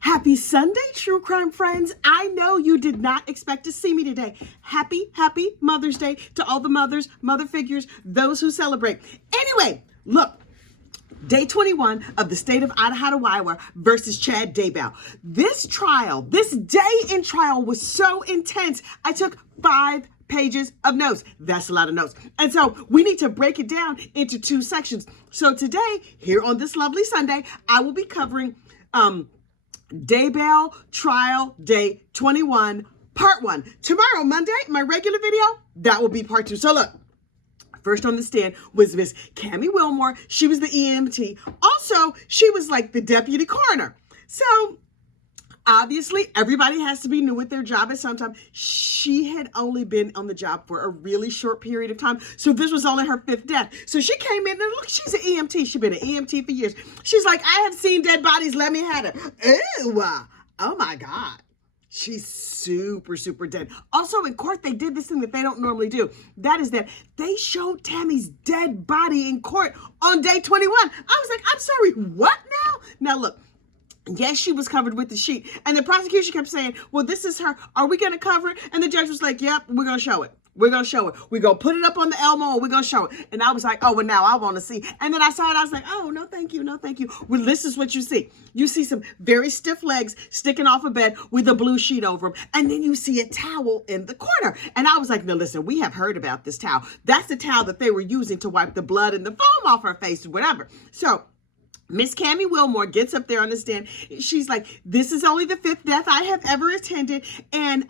Happy Sunday, true crime friends. I know you did not expect to see me today. Happy Mother's Day to all the mothers, mother figures, those who celebrate. Anyway, look, day 21 of the state of Idaho versus Chad Daybell. This day in trial was so intense. I took 5 pages of notes. That's a lot of notes. And so we need to break it down into 2 sections. So today, here on this lovely Sunday, I will be covering Daybell trial day 21, part 1. Tomorrow, Monday, my regular video, that will be part 2. So look, first on the stand was Miss Cammy Wilmore. She was the EMT. Also, she was like the deputy coroner. So obviously, everybody has to be new at their job at some time. She had only been on the job for a really short period of time. So this was only her 5th death. So she came in and look, she's an EMT. She's been an EMT for years. She's like, I have seen dead bodies. Let me have it. Ew. Oh my God. She's super dead. Also in court, they did this thing that they don't normally do. That is that they showed Tammy's dead body in court on day 21. I was like, I'm sorry, what now? Now look. Yes, she was covered with the sheet. And the prosecution kept saying, well, this is her. Are we going to cover it? And the judge was like, yep, we're going to show it. We're going to show it. We're going to put it up on the Elmo and we're going to show it. And I was like, oh, well, now I want to see. And then I saw it. I was like, oh, no, thank you. No, thank you. Well, this is what you see. You see some very stiff legs sticking off a bed with a blue sheet over them. And then you see a towel in the corner. And I was like, no, listen, we have heard about this towel. That's the towel that they were using to wipe the blood and the foam off her face or whatever. So Miss Cammy Wilmore gets up there on the stand. She's like, this is only the 5th death I have ever attended. And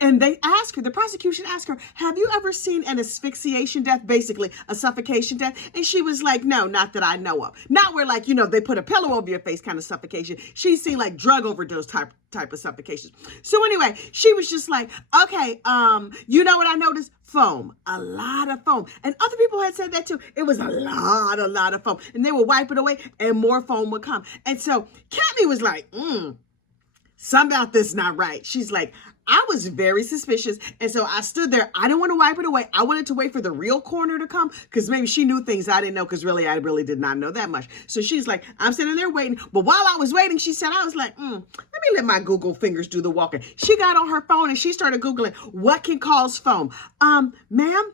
they ask her, the prosecution asked her, have you ever seen an asphyxiation death, basically a suffocation death? And she was like, no, not that I know of. Not where like, they put a pillow over your face kind of suffocation. She's seen like drug overdose type of suffocation. So anyway, she was just like, okay, you know what I noticed? Foam, a lot of foam. And other people had said that too. It was a lot of foam. And they would wipe it away and more foam would come. And so Cammy was like, something about this not right. She's like, I was very suspicious. And so I stood there. I didn't want to wipe it away. I wanted to wait for the real coroner to come because maybe she knew things I didn't know because really, I really did not know that much. So she's like, I'm sitting there waiting. But while I was waiting, she said, I was like, let me let my Google fingers do the walking. She got on her phone and she started Googling what can cause foam. Ma'am,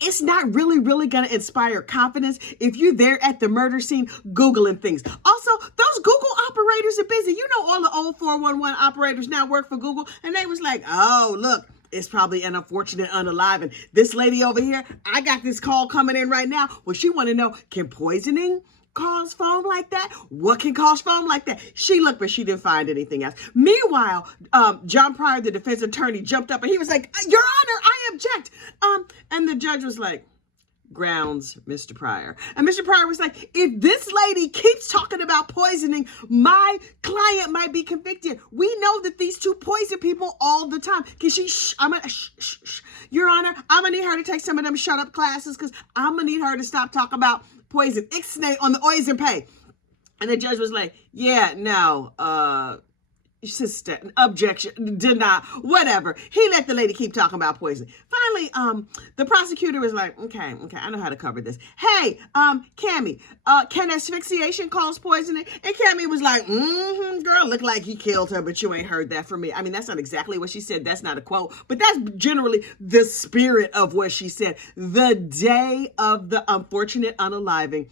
it's not really going to inspire confidence if you're there at the murder scene Googling things. Also, those Google operators are busy. You know, all the old 411 operators now work for Google. And they was like, oh, look, it's probably an unfortunate unaliving. This lady over here, I got this call coming in right now. Well, she want to know, can poisoning cause foam like that? What can cause foam like that? She looked, but she didn't find anything else. Meanwhile, John Pryor, the defense attorney, jumped up and he was like, Your Honor, I object. And the judge was like, grounds, Mr. Pryor. And Mr. Pryor was like, if this lady keeps talking about poisoning, my client might be convicted. We know that these two poison people all the time. Can she, Your Honor, I'm gonna need her to take some of them shut up classes because I'm gonna need her to stop talking about poison, ixnay on the poison pay. And the judge was like, yeah, no, sister, objection, deny, whatever. He let the lady keep talking about poison. Finally, the prosecutor was like, okay, I know how to cover this. Hey, Cammy, can asphyxiation cause poisoning? And Cammy was like, girl, look like he killed her, but you ain't heard that from me. I mean, that's not exactly what she said. That's not a quote, but that's generally the spirit of what she said. The day of the unfortunate unaliving,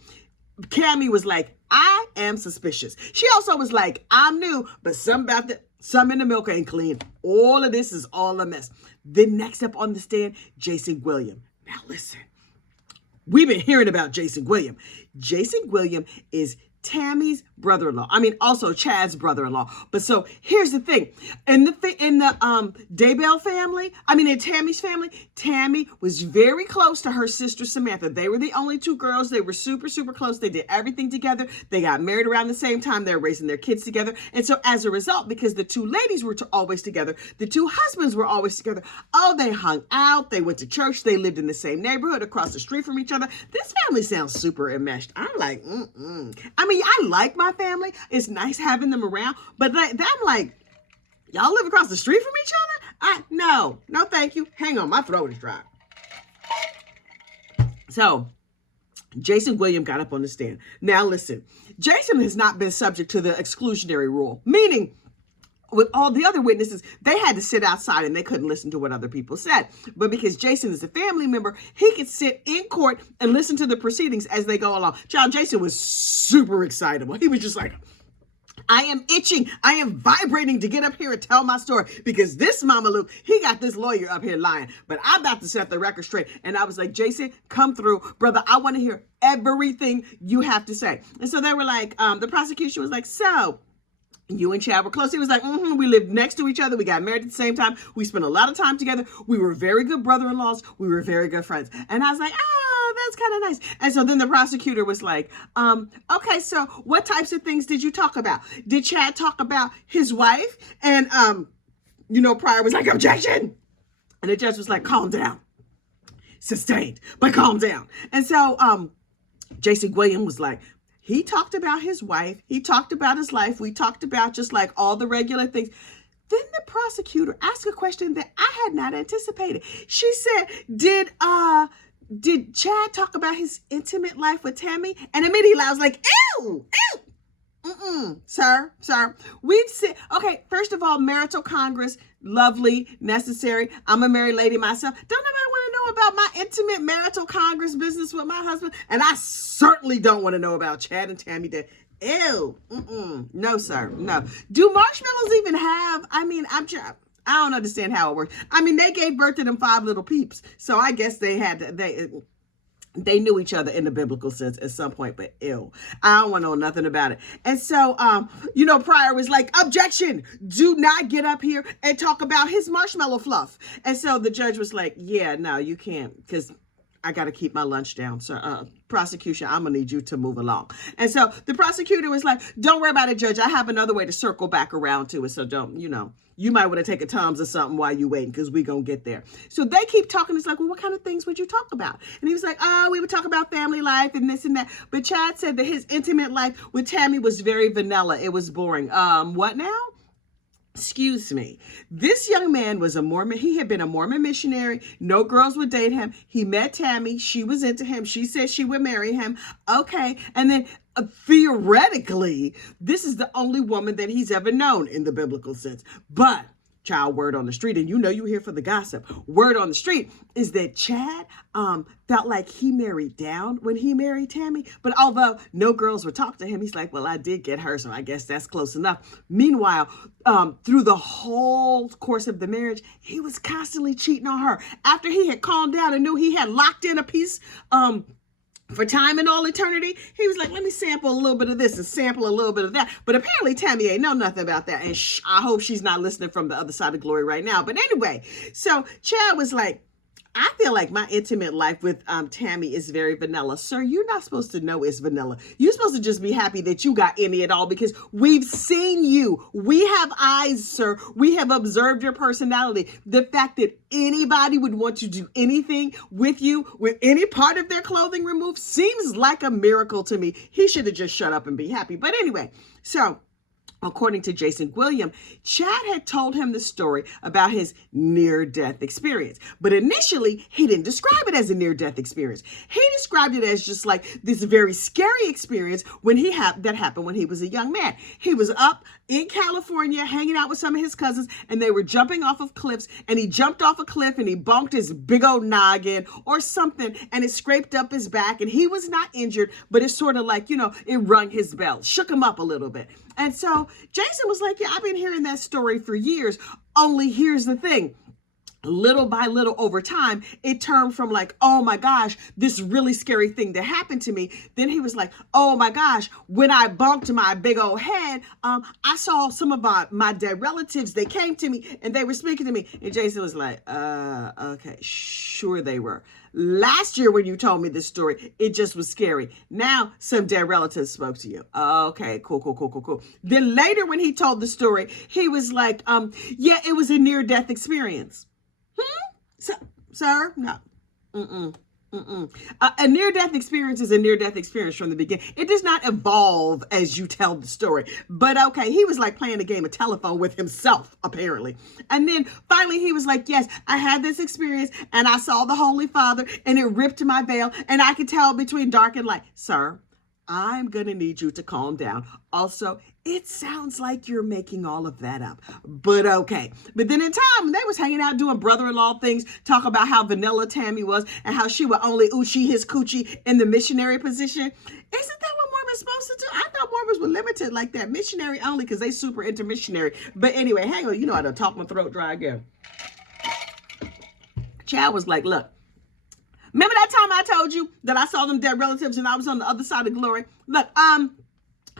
Cammy was like, I am suspicious. She also was like, I'm new, but some in the milk ain't clean. All of this is all a mess. Then next up on the stand, Jason Gwilliam. Now listen, we've been hearing about Jason Gwilliam. Jason Gwilliam is Tammy's brother-in-law. I mean, also Chad's brother-in-law. But so here's the thing. In the Daybell family, in Tammy's family, Tammy was very close to her sister Samantha. They were the only 2 girls. They were super close. They did everything together. They got married around the same time. They were raising their kids together. And so as a result, because the 2 ladies were always together, the 2 husbands were always together. Oh, they hung out. They went to church. They lived in the same neighborhood across the street from each other. This family sounds super enmeshed. I'm like, I like my family. It's nice having them around. But I'm like, y'all live across the street from each other? No, thank you. Hang on, my throat is dry. So Jason Gwilliam got up on the stand. Now listen, Jason has not been subject to the exclusionary rule, meaning with all the other witnesses, they had to sit outside and they couldn't listen to what other people said. But because Jason is a family member, he could sit in court and listen to the proceedings as they go along. Child, Jason was super excitable. He was just like, I am itching. I am vibrating to get up here and tell my story because this Mama Luke, he got this lawyer up here lying. But I'm about to set the record straight. And I was like, Jason, come through. Brother, I want to hear everything you have to say. And so they were like, the prosecution was like, so you and Chad were close. He was like, we lived next to each other. We got married at the same time. We spent a lot of time together. We were very good brother-in-laws. We were very good friends. And I was like, oh, that's kind of nice. And so then the prosecutor was like, okay, so what types of things did you talk about? Did Chad talk about his wife? And, Pryor was like, objection. And the judge was like, calm down. Sustained, but calm down. And so Jason Gwilliam was like, he talked about his wife. He talked about his life. We talked about just like all the regular things. Then the prosecutor asked a question that I had not anticipated. She said, did Chad talk about his intimate life with Tammy? And immediately I was like, ew, ew. Sir. We've said, okay, first of all, marital congress, lovely, necessary. I'm a married lady myself. Don't nobody want to know about my intimate marital congress business with my husband. And I certainly don't want to know about Chad and Tammy. Ew. No, sir. No. Do marshmallows even have, I don't understand how it works. They gave birth to them 5 little peeps. So I guess they knew each other in the biblical sense at some point, but ew, I don't want to know nothing about it. And so, Pryor was like, objection, do not get up here and talk about his marshmallow fluff. And so the judge was like, yeah, no, you can't, because I got to keep my lunch down. So, prosecution, I'm going to need you to move along. And so the prosecutor was like, don't worry about it, judge. I have another way to circle back around to it. So don't, you might want to take a Tums or something while you waiting because we going to get there. So they keep talking. It's like, well, what kind of things would you talk about? And he was like, oh, we would talk about family life and this and that. But Chad said that his intimate life with Tammy was very vanilla. It was boring. What now? Excuse me. This young man was a Mormon. He had been a Mormon missionary. No girls would date him. He met Tammy. She was into him. She said she would marry him. Okay. And then theoretically, this is the only woman that he's ever known in the biblical sense. But child, word on the street, and you here for the gossip. Word on the street is that Chad felt like he married down when he married Tammy. But although no girls would talk to him, he's like, well, I did get her, so I guess that's close enough. Meanwhile, through the whole course of the marriage, he was constantly cheating on her. After he had calmed down and knew he had locked in a piece for time and all eternity, he was like, let me sample a little bit of this and sample a little bit of that. But apparently Tammy ain't know nothing about that. And I hope she's not listening from the other side of glory right now. But anyway, so Chad was like, I feel like my intimate life with Tammy is very vanilla. Sir, you're not supposed to know it's vanilla. You're supposed to just be happy that you got any at all because we've seen you. We have eyes, sir. We have observed your personality. The fact that anybody would want to do anything with you with any part of their clothing removed seems like a miracle to me. He should have just shut up and be happy. But anyway, so according to Jason Gwilliam, Chad had told him the story about his near-death experience. But initially, he didn't describe it as a near-death experience. He described it as just like this very scary experience that happened when he was a young man. He was up in California hanging out with some of his cousins, and they were jumping off of cliffs, and he jumped off a cliff, and he bonked his big old noggin or something, and it scraped up his back, and he was not injured, but it's sort of like, it rung his bell, shook him up a little bit. And so Jason was like, yeah, I've been hearing that story for years. Only here's the thing. Little by little over time, it turned from like, oh my gosh, this really scary thing that happened to me. Then he was like, oh my gosh, when I bumped my big old head, I saw some of my dead relatives. They came to me and they were speaking to me. And Jason was like, okay, sure they were. Last year when you told me this story, it just was scary. Now some dead relatives spoke to you. Okay, cool. Then later when he told the story, he was like, yeah, it was a near-death experience. Sir? No. A near-death experience is a near-death experience from the beginning. It does not evolve as you tell the story. But okay, he was like playing a game of telephone with himself, apparently. And then finally he was like, yes, I had this experience and I saw the Holy Father and it ripped my veil and I could tell between dark and light. Sir, I'm going to need you to calm down. Also, it sounds like you're making all of that up, but okay. But then in time, they was hanging out doing brother-in-law things, talk about how vanilla Tammy was and how she would only Uchi his coochie in the missionary position. Isn't that what Mormons supposed to do? I thought Mormons were limited like that, missionary only, because they super into missionary. But anyway, hang on, you know how to talk my throat dry again. Chad was like, look, remember that time I told you that I saw them dead relatives and I was on the other side of glory? Look,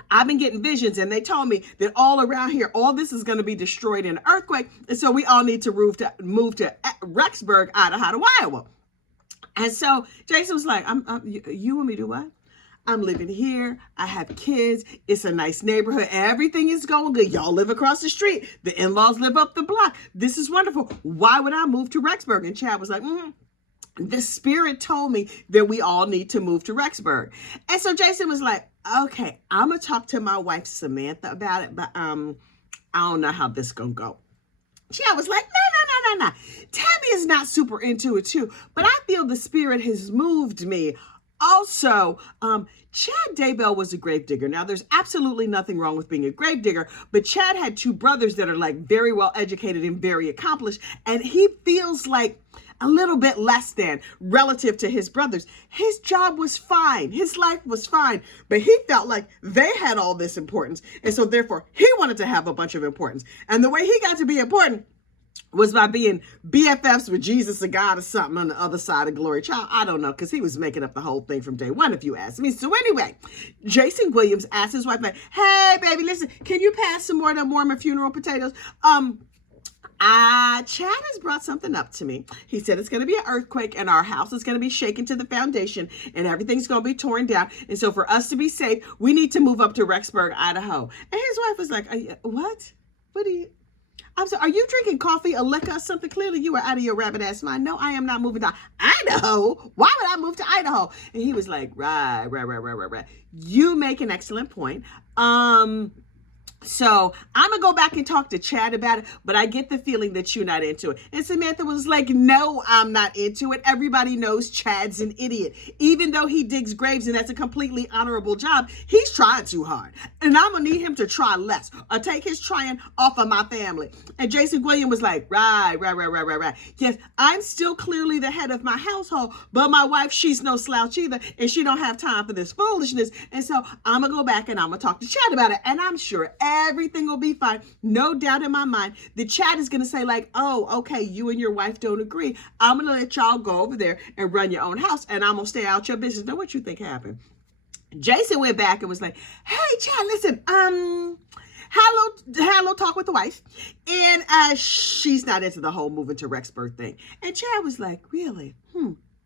I've been getting visions and they told me that all around here, all this is going to be destroyed in an earthquake. And so we all need to move to Rexburg, Idaho, Iowa. And so Jason was like, you want me to do what? I'm living here. I have kids. It's a nice neighborhood. Everything is going good. Y'all live across the street. The in-laws live up the block. This is wonderful. Why would I move to Rexburg? And Chad was like, The spirit told me that we all need to move to Rexburg. And so Jason was like, okay, I'm going to talk to my wife, Samantha, about it, but I don't know how this going to go. Chad was like, no. Tammy is not super into it too, but I feel the spirit has moved me. Also, Chad Daybell was a gravedigger. Now, there's absolutely nothing wrong with being a gravedigger, but Chad had two brothers that are like very well educated and very accomplished, and he feels like a little bit less than relative to his brothers. His job was fine. His life was fine, but he felt like they had all this importance, and so therefore he wanted to have a bunch of importance. And the way he got to be important was by being BFFs with Jesus or God or something on the other side of glory. Child, I don't know, because he was making up the whole thing from day one, if you ask me. So anyway, Jason Williams asked his wife, like, hey, baby, listen, can you pass some more of the Mormon funeral potatoes? Chad has brought something up to me. He said it's going to be an earthquake and our house is going to be shaken to the foundation and everything's going to be torn down. And so for us to be safe, we need to move up to Rexburg, Idaho. And his wife was like, what? What do you... I'm sorry, are you drinking coffee or liquor or something? Clearly you are out of your rabbit ass mind. No, I am not moving to Idaho. Why would I move to Idaho? And he was like, right. You make an excellent point. So I'm going to go back and talk to Chad about it, but I get the feeling that you're not into it. And Samantha was like, no, I'm not into it. Everybody knows Chad's an idiot. Even though he digs graves and that's a completely honorable job, he's trying too hard. And I'm going to need him to try less or take his trying off of my family. And Jason Gwilliam was like, right. Yes, I'm still clearly the head of my household, but my wife, she's no slouch either, and she don't have time for this foolishness. And so I'm going to go back and I'm going to talk to Chad about it. And I'm sure everything will be fine. No doubt in my mind. The Chad is going to say like, oh, okay, you and your wife don't agree. I'm going to let y'all go over there and run your own house and I'm going to stay out your business. Now, what you think happened? Jason went back and was like, hey, Chad, listen, hello talk with the wife. And she's not into the whole moving to Rexburg thing. And Chad was like, really?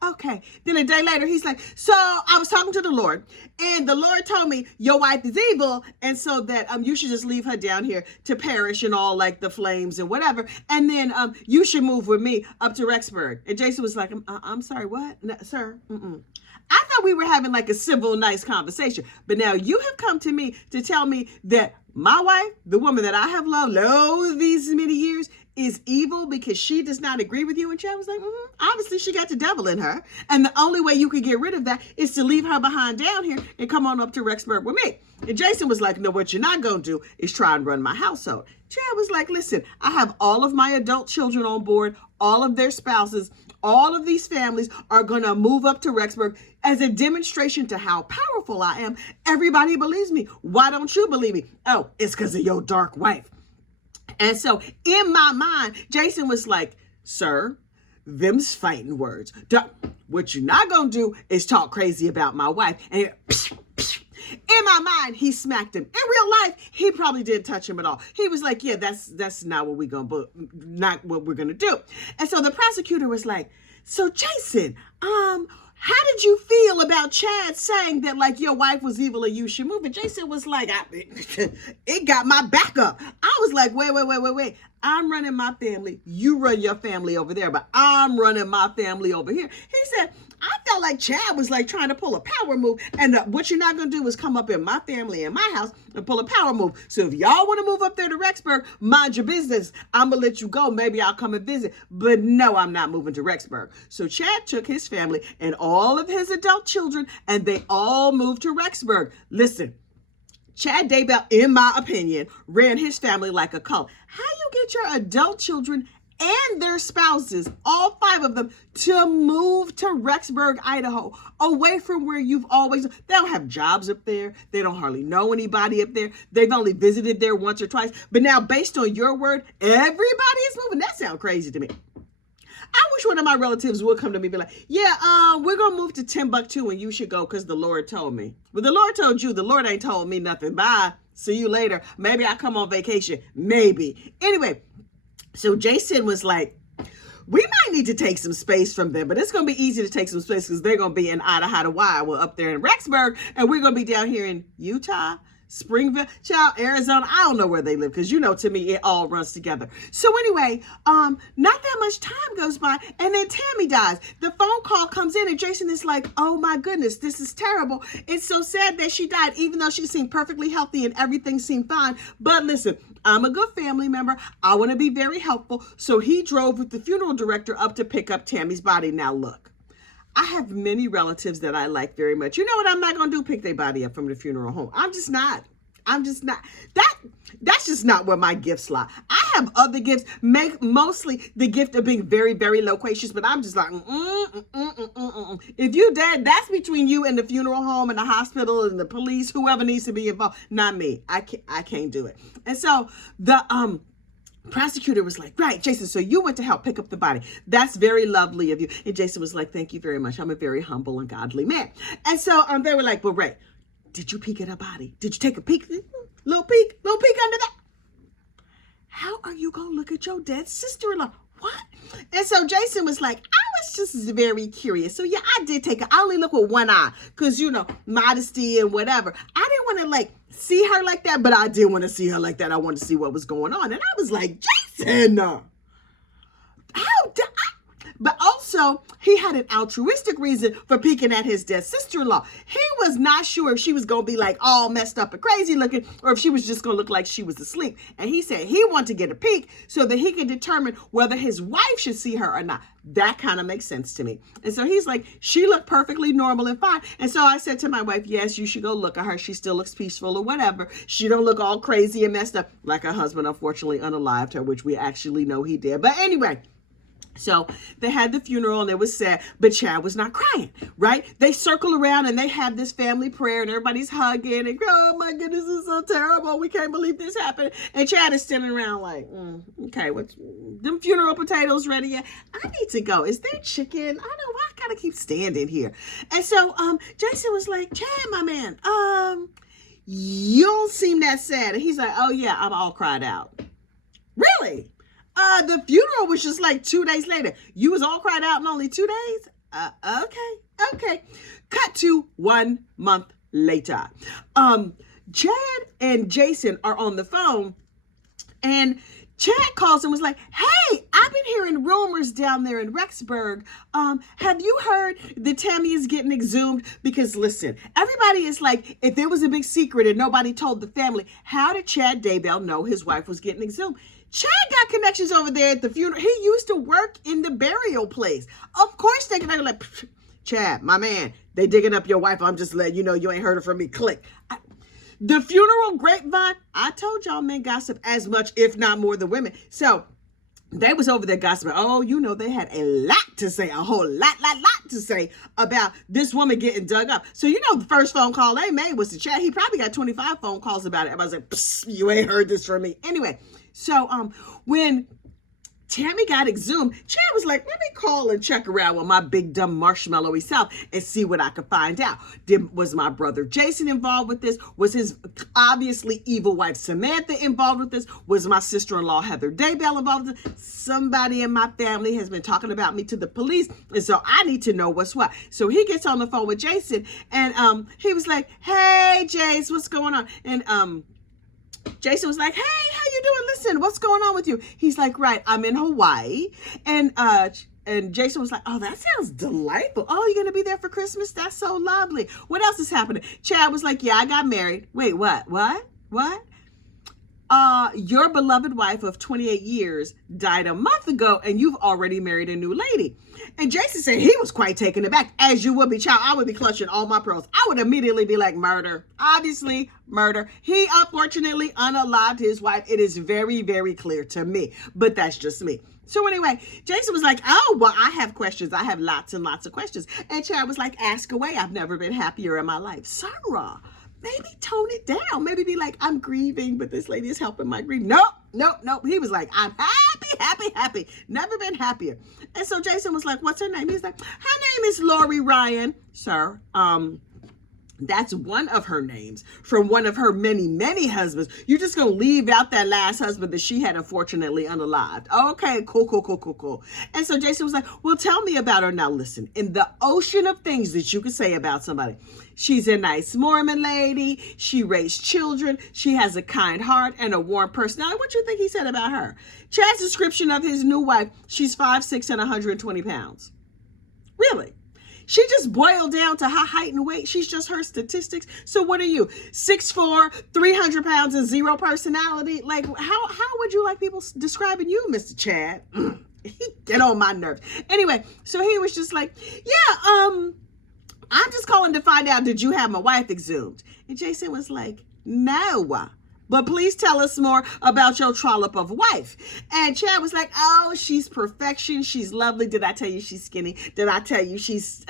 Okay. Then a day later, he's like, so I was talking to the Lord and the Lord told me your wife is evil. And so that you should just leave her down here to perish in all like the flames and whatever. And then you should move with me up to Rexburg. And Jason was like, I'm sorry, what? No, sir. I thought we were having like a civil, nice conversation. But now you have come to me to tell me that my wife, the woman that I have loved these many years, is evil because she does not agree with you. And Chad was like, obviously she got the devil in her. And the only way you could get rid of that is to leave her behind down here and come on up to Rexburg with me. And Jason was like, no, what you're not going to do is try and run my household. Chad was like, listen, I have all of my adult children on board, all of their spouses, all of these families are going to move up to Rexburg as a demonstration to how powerful I am. Everybody believes me. Why don't you believe me? Oh, it's because of your dark wife. And so in my mind, Jason was like, sir, them's fighting words. What you're not going to do is talk crazy about my wife. And in my mind, he smacked him. In real life, he probably didn't touch him at all. He was like, yeah, that's not what not what we're going to do. And so the prosecutor was like, so Jason, how did you feel about Chad saying that like your wife was evil and you should move? And Jason was like, it got my back up. I was like, wait. I'm running my family. You run your family over there, but I'm running my family over here. He said, I felt like Chad was like trying to pull a power move. And what you're not going to do is come up in my family and my house and pull a power move. So if y'all want to move up there to Rexburg, mind your business. I'm going to let you go. Maybe I'll come and visit. But no, I'm not moving to Rexburg. So Chad took his family and all of his adult children, and they all moved to Rexburg. Listen, Chad Daybell, in my opinion, ran his family like a cult. How you get your adult children and their spouses, all 5 of them, to move to Rexburg, Idaho, away from where you've always, they don't have jobs up there. They don't hardly know anybody up there. They've only visited there once or twice. But now, based on your word, everybody is moving. That sounds crazy to me. I wish one of my relatives would come to me and be like, yeah, we're going to move to Timbuktu and you should go because the Lord told me. But the Lord told you, the Lord ain't told me nothing. Bye. See you later. Maybe I come on vacation. Maybe. Anyway, so Jason was like, we might need to take some space from them, but it's going to be easy to take some space because they're going to be in Idaho, Iowa, up there in Rexburg, and we're going to be down here in Utah, Springville, child, Arizona. I don't know where they live because, you know, to me, it all runs together. So anyway, not that much time goes by, and then Tammy dies. The phone call comes in, and Jason is like, oh my goodness, this is terrible. It's so sad that she died, even though she seemed perfectly healthy and everything seemed fine. But listen, I'm a good family member. I want to be very helpful. So he drove with the funeral director up to pick up Tammy's body. Now look, I have many relatives that I like very much. You know what I'm not going to do? Pick their body up from the funeral home. I'm just not. That's just not where my gifts lie. I have other gifts, mostly the gift of being very, very loquacious, but I'm just like, if you dead, that's between you and the funeral home and the hospital and the police, whoever needs to be involved, not me. I can't do it. And so the, prosecutor was like, right, Jason, so you went to help pick up the body. That's very lovely of you. And Jason was like, thank you very much. I'm a very humble and godly man. And so they were like, well, Ray, did you peek at her body? Did you take a peek? Little peek under that? How are you going to look at your dead sister-in-law? What? And so Jason was like, I was just very curious. So yeah, I did take I only look with one eye because, you know, modesty and whatever. I didn't want to like see her like that, but I did want to see her like that. I wanted to see what was going on. And I was like, Jason, but also, he had an altruistic reason for peeking at his dead sister-in-law. He was not sure if she was going to be like all messed up and crazy looking or if she was just going to look like she was asleep. And he said he wanted to get a peek so that he could determine whether his wife should see her or not. That kind of makes sense to me. And so he's like, she looked perfectly normal and fine. And so I said to my wife, yes, you should go look at her. She still looks peaceful or whatever. She don't look all crazy and messed up like her husband unfortunately unalived her, which we actually know he did. But anyway, so they had the funeral and it was sad, but Chad was not crying, right? They circle around and they have this family prayer and everybody's hugging and, oh my goodness, this is so terrible. We can't believe this happened. And Chad is standing around like, okay, what's them funeral potatoes ready yet? I need to go. Is there chicken? I don't know why I gotta keep standing here. And so Jason was like, Chad, my man, you don't seem that sad. And he's like, oh yeah, I'm all cried out. Really? The funeral was just like 2 days later. You was all cried out in only 2 days? Okay. Cut to 1 month later. Chad and Jason are on the phone and Chad calls and was like, hey, I've been hearing rumors down there in Rexburg. Have you heard that Tammy is getting exhumed? Because listen, everybody is like, if there was a big secret and nobody told the family, how did Chad Daybell know his wife was getting exhumed? Chad got connections over there at the funeral. He used to work in the burial place. Of course they're like, Chad, my man, they digging up your wife. I'm just letting you know you ain't heard it from me. Click. The funeral grapevine, I told y'all men gossip as much, if not more than women. So they was over there gossiping. Oh, you know, they had a lot to say, a whole lot to say about this woman getting dug up. So, you know, the first phone call they made was to Chad. He probably got 25 phone calls about it. Everybody's like, psst, you ain't heard this from me. Anyway, so when Tammy got exhumed, Chad was like, let me call and check around with my big dumb marshmallowy self and see what I could find out. Was my brother Jason involved with this? Was his obviously evil wife Samantha involved with this? Was my sister-in-law Heather Daybell involved with this? Somebody in my family has been talking about me to the police, and so I need to know what's what. So he gets on the phone with Jason, and he was like, hey, Jace, what's going on? And Jason was like, hey, how you doing? Listen, what's going on with you? He's like, right, I'm in Hawaii. And And Jason was like, oh, that sounds delightful. Oh, you're going to be there for Christmas? That's so lovely. What else is happening? Chad was like, yeah, I got married. Wait, what? Your beloved wife of 28 years died a month ago, and you've already married a new lady. And Jason said he was quite taken aback, as you would be, child. I would be clutching all my pearls. I would immediately be like, murder. Obviously, murder. He unfortunately unalived his wife. It is very, very clear to me, but that's just me. So anyway, Jason was like, oh, well, I have questions. I have lots and lots of questions. And Chad was like, ask away. I've never been happier in my life. Sarah, maybe tone it down. Maybe be like, I'm grieving, but this lady is helping my grief. Nope. He was like, I'm happy. Never been happier. And so Jason was like, what's her name? He's like, her name is Lori Ryan. Sir, that's one of her names from one of her many, many husbands. You're just going to leave out that last husband that she had unfortunately unalived. Okay, cool. And so Jason was like, well, tell me about her. Now listen, in the ocean of things that you could say about somebody, she's a nice Mormon lady. She raised children. She has a kind heart and a warm personality. What do you think he said about her? Chad's description of his new wife, she's 5'6" and 120 pounds. Really? She just boiled down to her height and weight. She's just her statistics. So what are you? 6'4", 300 pounds and zero personality? Like, how would you like people describing you, Mr. Chad? Get on my nerves. Anyway, so he was just like, yeah, I'm just calling to find out, did you have my wife exhumed? And Jason was like, no. But please tell us more about your trollop of wife. And Chad was like, oh, she's perfection. She's lovely. Did I tell you she's skinny? Did I tell you she's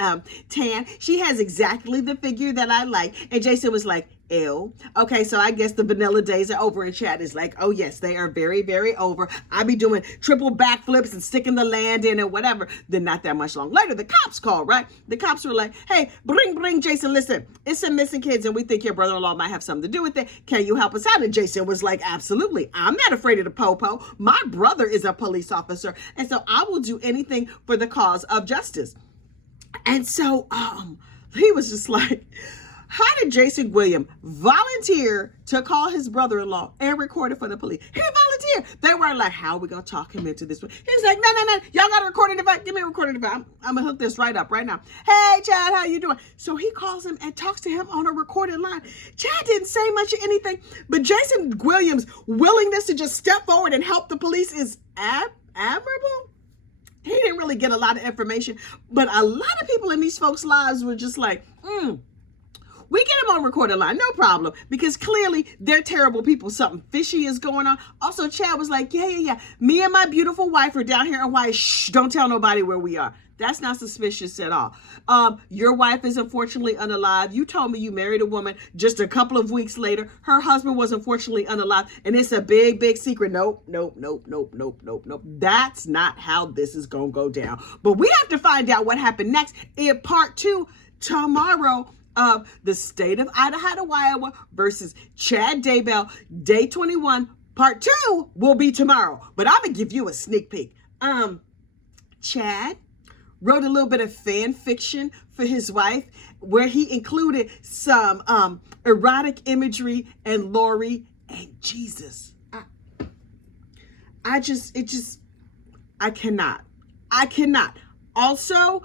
tan? She has exactly the figure that I like. And Jason was like, ew. Okay, so I guess the vanilla days are over. And Chad is like, oh, yes, they are very, very over. I be doing triple backflips and sticking the land in and whatever. Then not that much long later, the cops called, right? The cops were like, hey, bring Jason. Listen, it's some missing kids and we think your brother-in-law might have something to do with it. Can you help us out? And Jason was like, absolutely. I'm not afraid of the po-po. My brother is a police officer. And so I will do anything for the cause of justice. And so he was just like, how did Jason Gwilliam volunteer to call his brother-in-law and record it for the police? He volunteered. They were like, how are we going to talk him into this? He was like, no. Y'all got a recording device. Give me a recording device. I'm going to hook this right up right now. Hey, Chad, how you doing? So he calls him and talks to him on a recorded line. Chad didn't say much of anything, but Jason Gwilliam's willingness to just step forward and help the police is admirable. He didn't really get a lot of information, but a lot of people in these folks' lives were just like, we get them on recorded line, no problem, because clearly they're terrible people. Something fishy is going on. Also, Chad was like, yeah. Me and my beautiful wife are down here in Hawaii. Shh, don't tell nobody where we are. That's not suspicious at all. Your wife is unfortunately unalive. You told me you married a woman just a couple of weeks later. Her husband was unfortunately unalive, and it's a big, big secret. Nope. That's not how this is going to go down. But we have to find out what happened next in part 2 tomorrow of the state of Idaho, Iowa versus Chad Daybell. Day 21, part 2 will be tomorrow. But I'm going to give you a sneak peek. Chad wrote a little bit of fan fiction for his wife where he included some erotic imagery and Lori and Jesus. I cannot. Also,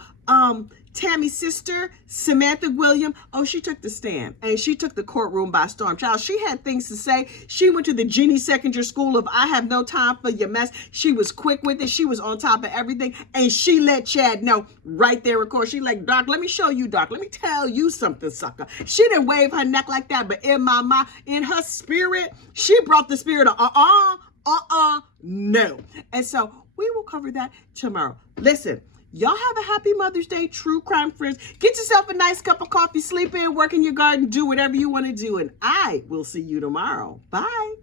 Tammy's sister, Samantha Gwilliam, she took the stand and she took the courtroom by storm. Child, she had things to say. She went to the Jeannie Secondary School of I have no time for your mess. She was quick with it. She was on top of everything. And she let Chad know right there, of course. She like, Doc, let me show you, Doc. Let me tell you something, sucker. She didn't wave her neck like that, but in my mind, in her spirit, she brought the spirit of no. And so we will cover that tomorrow. Listen. Y'all have a happy Mother's Day, true crime friends. Get yourself a nice cup of coffee, sleep in, work in your garden, do whatever you want to do. And I will see you tomorrow. Bye.